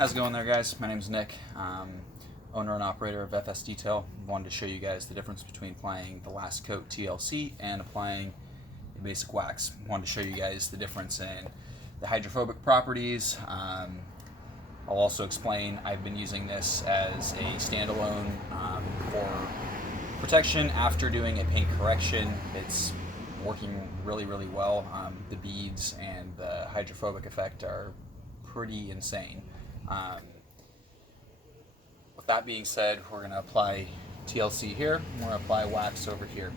How's it going there, guys? My name's Nick, owner and operator of FS Detail. Wanted to show you guys the difference between applying the last coat TLC and applying a basic wax. Wanted to show you guys the difference in the hydrophobic properties. I'll also explain I've been using this as a standalone for protection after doing a paint correction. It's working really well. The beads and the hydrophobic effect are pretty insane. With that being said, we're going to apply TLC here, we're going to apply wax over here.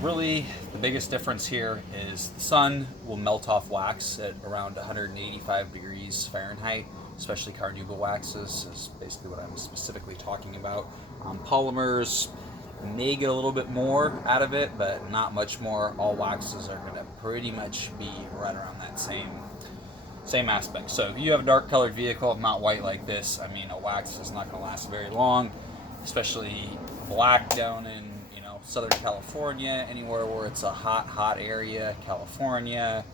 Really, the biggest difference here is the sun will melt off wax at around 185 degrees Fahrenheit, especially carnauba waxes is basically what I'm specifically talking about. Polymers may get a little bit more out of it, but not much more. All waxes are going to pretty much be right around that same aspect. So if you have a dark colored vehicle, not white like this, I mean, a wax is not going to last very long, especially black down in Southern California, anywhere where it's a hot area, California,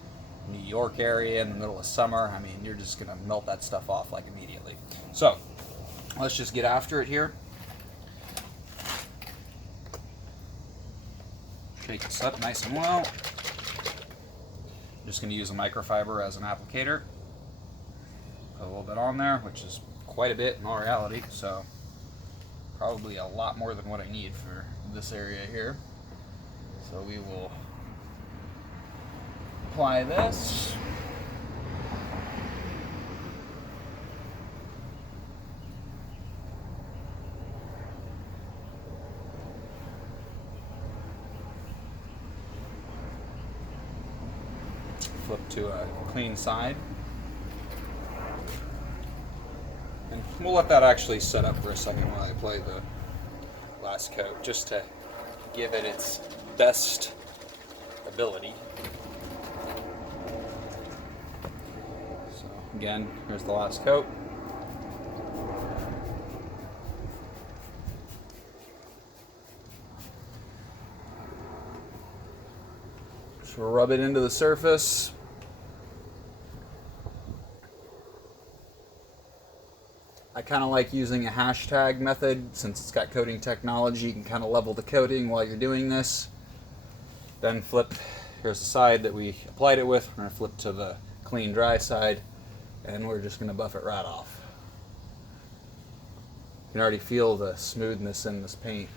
New York area in the middle of summer. I mean, you're just going to melt that stuff off like immediately. So let's just get after it here. Shake this up nice and well. I'm just going to use a microfiber as an applicator. Put a little bit on there, which is quite a bit in all reality, so probably a lot more than what I need for this area here. So we will apply this. Flip to a clean side. And we'll let that actually set up for a second while I apply the last coat, just to give it its best ability. So again, here's the last coat. Just rub it into the surface. I kind of like using a hashtag method since it's got coating technology. You can kind of level the coating while you're doing this. Then flip, here's the side that we applied it with. We're going to flip to the clean dry side and we're just going to buff it right off. You can already feel the smoothness in this paint.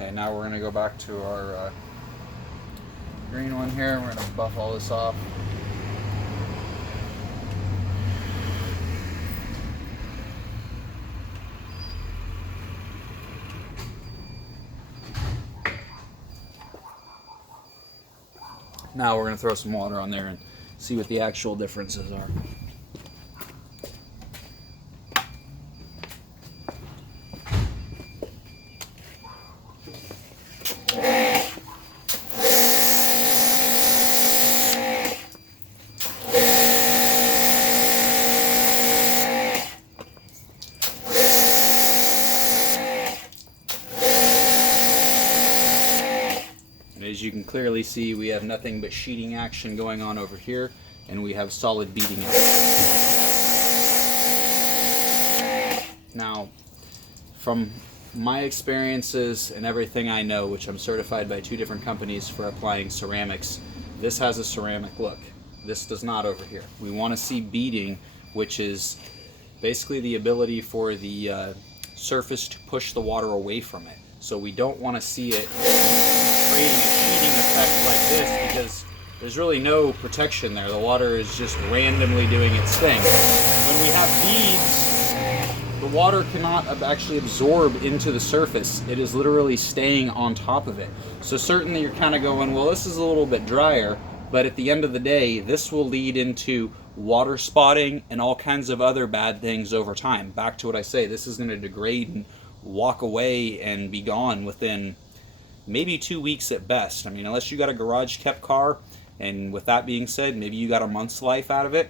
Okay, now we're going to go back to our green one here. We're going to buff all this off. Now we're going to throw some water on there and see what the actual differences are. As you can clearly see, we have nothing but sheeting action going on over here, and we have solid beading action. Now, from my experiences and everything I know, which I'm certified by 2 different companies for applying ceramics, this has a ceramic look. This does not over here. We want to see beading, which is basically the ability for the surface to push the water away from it. So we don't want to see it creating a sheeting effect like this because there's really no protection there. The water is just randomly doing its thing. When we have beads, the water cannot actually absorb into the surface. It is literally staying on top of it. So certainly you're kind of going, well, this is a little bit drier, but at the end of the day, this will lead into water spotting and all kinds of other bad things over time. Back to what I say, this is going to degrade and walk away and be gone within maybe 2 weeks at best. I mean, unless you got a garage kept car, and with that being said, maybe you got a month's life out of it.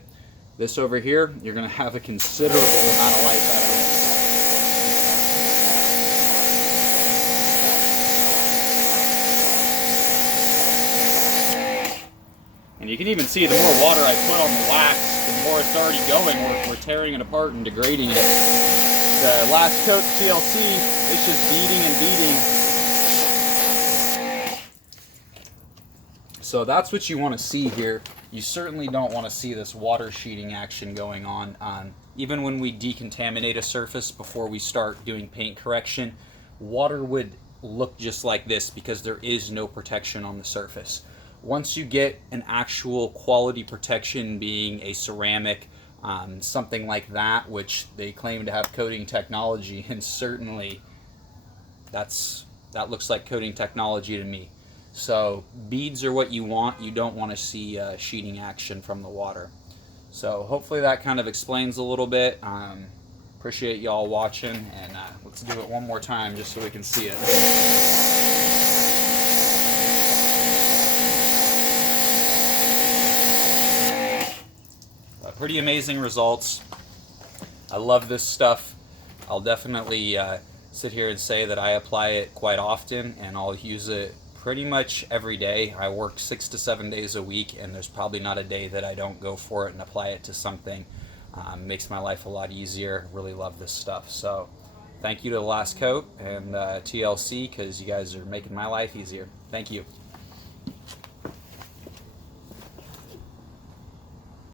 This over here, you're going to have a considerable amount of life out of it. you can even see the more water I put on the wax, the more it's already going. We're tearing it apart and degrading it. The last coat TLC, it's just beating and beating. So that's what you want to see here. You certainly don't want to see this water sheeting action going on. Even when we decontaminate a surface before we start doing paint correction, water would look just like this because there is no protection on the surface. Once you get an actual quality protection, being a ceramic, something like that, which they claim to have coating technology, and certainly that looks like coating technology to me. So beads are what you want. You don't want to see sheeting action from the water. So hopefully that kind of explains a little bit. Appreciate y'all watching, and let's do it one more time just so we can see it. Pretty amazing results. I love this stuff. I'll definitely sit here and say that I apply it quite often, and I'll use it pretty much every day. I work 6 to 7 days a week, and there's probably not a day that I don't go for it and apply it to something. Makes my life a lot easier. Really love this stuff. So thank you to The Last Coat and TLC, because you guys are making my life easier. Thank you.